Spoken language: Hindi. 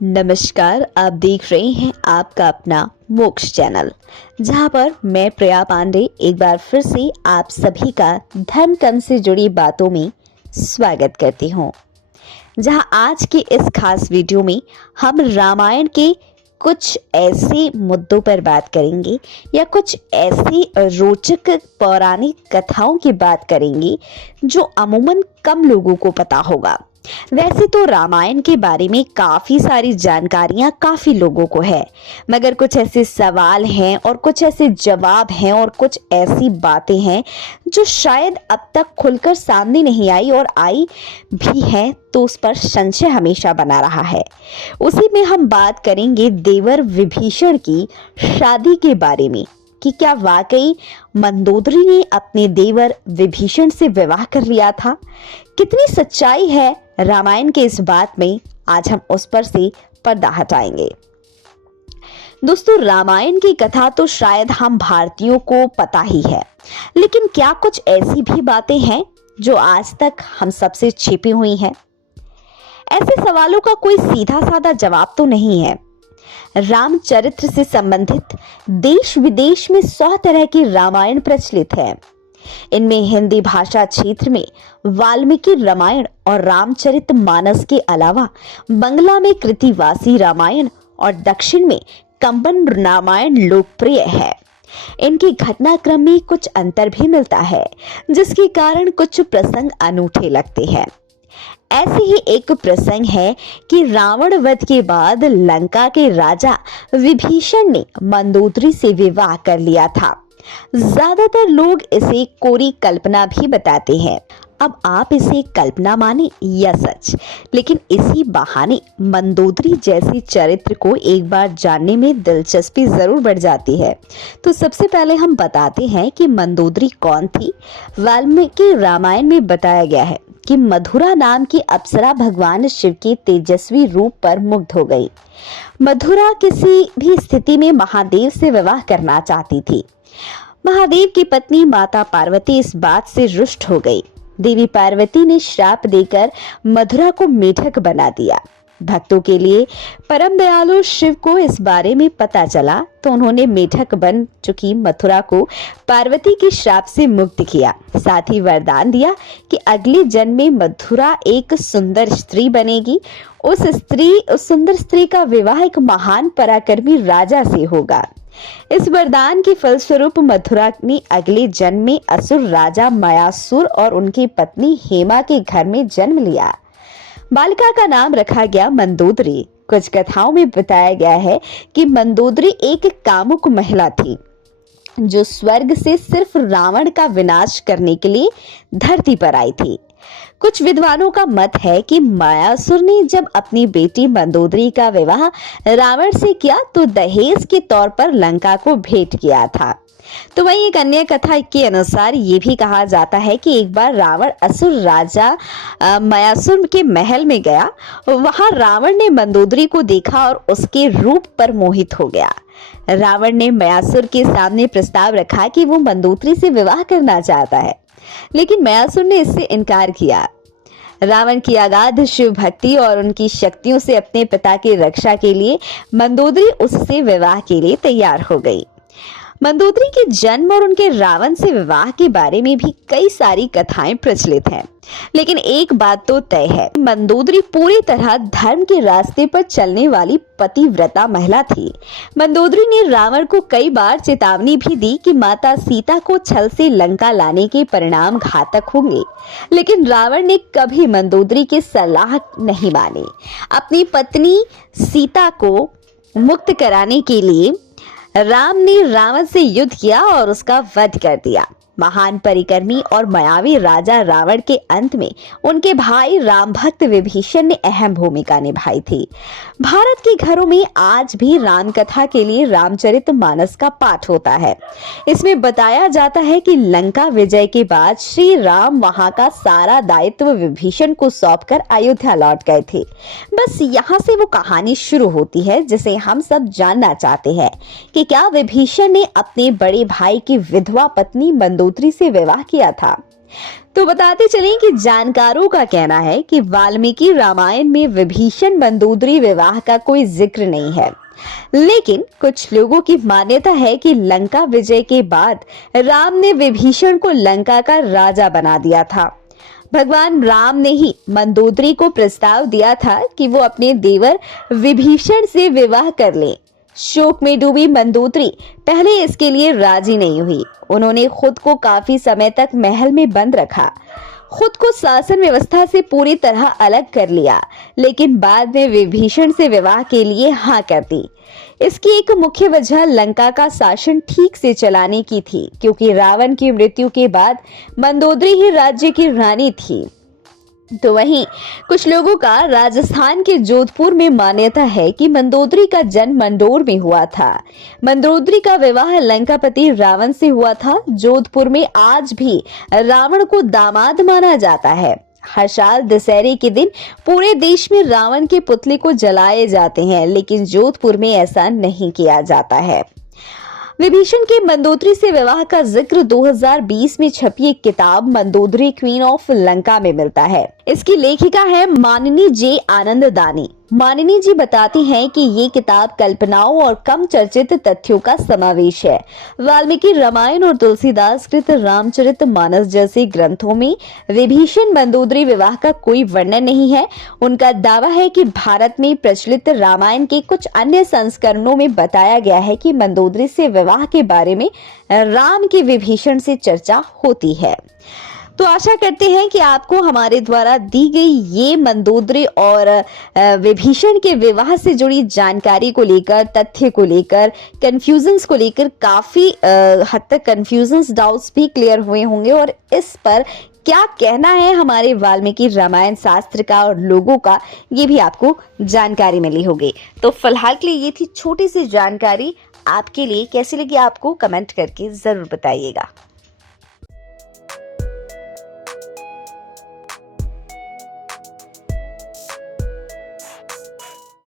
नमस्कार, आप देख रहे हैं आपका अपना मोक्ष चैनल, जहां पर मैं प्रिया पांडे एक बार फिर से आप सभी का धर्म कर्म से जुड़ी बातों में स्वागत करती हूं। जहां आज के इस खास वीडियो में हम रामायण के कुछ ऐसे मुद्दों पर बात करेंगे या कुछ ऐसी रोचक पौराणिक कथाओं की बात करेंगे जो अमूमन कम लोगों को पता होगा। वैसे तो रामायण के बारे में काफी सारी जानकारियां काफी लोगों को है, मगर कुछ ऐसे सवाल हैं और कुछ ऐसे जवाब हैं और कुछ ऐसी बातें हैं जो शायद अब तक खुलकर सामने नहीं आई, और आई भी है तो उस पर संशय हमेशा बना रहा है। उसी में हम बात करेंगे देवर विभीषण की शादी के बारे में कि क्या वाकई मंदोदरी ने अपने देवर विभीषण से विवाह कर लिया था। कितनी सच्चाई है रामायण के इस बात में, आज हम उस पर से पर्दा हटाएंगे। दोस्तों, रामायण की कथा तो शायद हम भारतीयों को पता ही है, लेकिन क्या कुछ ऐसी भी बातें हैं जो आज तक हम सबसे छिपी हुई हैं? ऐसे सवालों का कोई सीधा साधा जवाब तो नहीं है। रामचरित्र से संबंधित देश विदेश में 100 तरह की रामायण प्रचलित है। इनमें हिंदी भाषा क्षेत्र में वाल्मीकि रामायण और रामचरित मानस के अलावा बंगला में कृतिवासी रामायण और दक्षिण में कंबन रामायण लोकप्रिय है। इनके घटनाक्रम में कुछ अंतर भी मिलता है, जिसके कारण कुछ प्रसंग अनूठे लगते हैं। ऐसे ही एक प्रसंग है कि रावण वध के बाद लंका के राजा विभीषण ने मंदोदरी से विवाह कर लिया था। ज्यादातर लोग इसे कोरी कल्पना भी बताते हैं। अब आप इसे कल्पना माने या सच, लेकिन इसी बहाने मंदोदरी जैसी चरित्र को एक बार जानने में दिलचस्पी जरूर बढ़ जाती है। तो सबसे पहले हम बताते हैं कि मंदोदरी कौन थी। वाल्मीकि रामायण में बताया गया है कि मधुरा नाम की अप्सरा भगवान शिव के तेजस्वी रूप पर मुग्ध हो गई। मधुरा किसी भी स्थिति में महादेव से विवाह करना चाहती थी। महादेव की पत्नी माता पार्वती इस बात से रुष्ट हो गई। देवी पार्वती ने श्राप देकर मधुरा को मेढक बना दिया। भक्तों के लिए परम दयालु शिव को इस बारे में पता चला तो उन्होंने मेढक बन चुकी मथुरा को पार्वती के श्राप से मुक्त किया। साथ ही वरदान दिया कि अगले जन्म में मथुरा एक सुंदर स्त्री बनेगी। उस सुंदर स्त्री का विवाह एक महान पराक्रमी राजा से होगा। इस वरदान के फलस्वरूप मथुरा ने अगले जन्म में असुर राजा मयासुर और उनकी पत्नी हेमा के घर में जन्म लिया। बालिका का नाम रखा गया मंदोदरी। कुछ कथाओं में बताया गया है कि मंदोदरी एक कामुक महिला थी जो स्वर्ग से सिर्फ रावण का विनाश करने के लिए धरती पर आई थी। कुछ विद्वानों का मत है कि मायासुर ने जब अपनी बेटी मंदोदरी का विवाह रावण से किया तो दहेज के तौर पर लंका को भेंट किया था। तो वहीं एक अन्य कथा के अनुसार ये भी कहा जाता है कि एक बार रावण असुर राजा मयासुर के महल में गया। वहां रावण ने मंदोदरी को देखा और उसके रूप पर मोहित हो गया। रावण ने मयासुर के सामने प्रस्ताव रखा कि वो मंदोदरी से विवाह करना चाहता है, लेकिन मयासुर ने इससे इनकार किया। रावण की अगाध शिव भक्ति और उनकी शक्तियों से अपने पिता की रक्षा के लिए मंदोदरी उससे विवाह के लिए तैयार हो गई। मंदोदरी के जन्म और उनके रावण से विवाह के बारे में भी कई सारी कथाएं प्रचलित हैं, लेकिन एक बात तो तय है, मंदोदरी पूरी तरह धर्म के रास्ते पर चलने वाली पतिव्रता महिला थी। मंदोदरी ने रावण को कई बार चेतावनी भी दी कि माता सीता को छल से लंका लाने के परिणाम घातक होंगे, लेकिन रावण ने कभी मंदोदरी की सलाह नहीं मानी। अपनी पत्नी सीता को मुक्त कराने के लिए राम ने रावण से युद्ध किया और उसका वध कर दिया। महान परिक्रमी और मायावी राजा रावण के अंत में उनके भाई राम भक्त विभीषण ने अहम भूमिका निभाई थी। भारत के घरों में आज भी राम कथा के लिए रामचरित मानस का पाठ होता है। इसमें बताया जाता है कि लंका विजय के बाद श्री राम वहां का सारा दायित्व विभीषण को सौंपकर अयोध्या लौट गए थे। बस यहाँ से वो कहानी शुरू होती है जिसे हम सब जानना चाहते हैं कि क्या विभीषण ने अपने बड़े भाई की विधवा पत्नी मंदोदरी से विवाह किया था। तो बताते चलें कि जानकारों का कहना है कि वाल्मीकि रामायण में विभीषण मंदोदरी विवाह का कोई जिक्र नहीं है, लेकिन कुछ लोगों की मान्यता है कि लंका विजय के बाद राम ने विभीषण को लंका का राजा बना दिया था। भगवान राम ने ही मंदोदरी को प्रस्ताव दिया था कि वो अपने देवर विभीषण से विवाह कर ले। शोक में डूबी मंदोदरी पहले इसके लिए राजी नहीं हुई। उन्होंने खुद को काफी समय तक महल में बंद रखा, खुद को शासन व्यवस्था से पूरी तरह अलग कर लिया, लेकिन बाद में विभीषण से विवाह के लिए हाँ कर दी। इसकी एक मुख्य वजह लंका का शासन ठीक से चलाने की थी, क्योंकि रावण की मृत्यु के बाद मंदोदरी ही राज्य की रानी थी। तो वहीं कुछ लोगों का राजस्थान के जोधपुर में मान्यता है कि मंदोदरी का जन्म मंडोर में हुआ था। मंदोदरी का विवाह लंकापति रावण से हुआ था। जोधपुर में आज भी रावण को दामाद माना जाता है। हर साल दशहरे के दिन पूरे देश में रावण के पुतले को जलाए जाते हैं, लेकिन जोधपुर में ऐसा नहीं किया जाता है। विभीषण के मंदोदरी से विवाह का जिक्र 2020 में छपी एक किताब मंदोदरी क्वीन ऑफ लंका में मिलता है। इसकी लेखिका है मानिनी जे आनंददानी। मानिनी जी बताती हैं कि ये किताब कल्पनाओं और कम चर्चित तथ्यों का समावेश है। वाल्मीकि रामायण और तुलसीदास कृत रामचरित मानस जैसे ग्रंथों में विभीषण मंदोदरी विवाह का कोई वर्णन नहीं है। उनका दावा है कि भारत में प्रचलित रामायण के कुछ अन्य संस्करणों में बताया गया है कि मंदोदरी से विवाह के बारे में राम के विभीषण से चर्चा होती है। तो आशा करते हैं कि आपको हमारे द्वारा दी गई ये मंदोदरी और विभीषण के विवाह से जुड़ी जानकारी को लेकर, तथ्य को लेकर, कंफ्यूजन्स को लेकर काफी हद तक कंफ्यूजन्स, डाउट्स भी क्लियर हुए होंगे और इस पर क्या कहना है हमारे वाल्मीकि रामायण शास्त्र का और लोगों का, ये भी आपको जानकारी मिली होगी। तो फिलहाल के लिए ये थी छोटी सी जानकारी। आपके लिए कैसी लगी आपको कमेंट करके जरूर बताइएगा।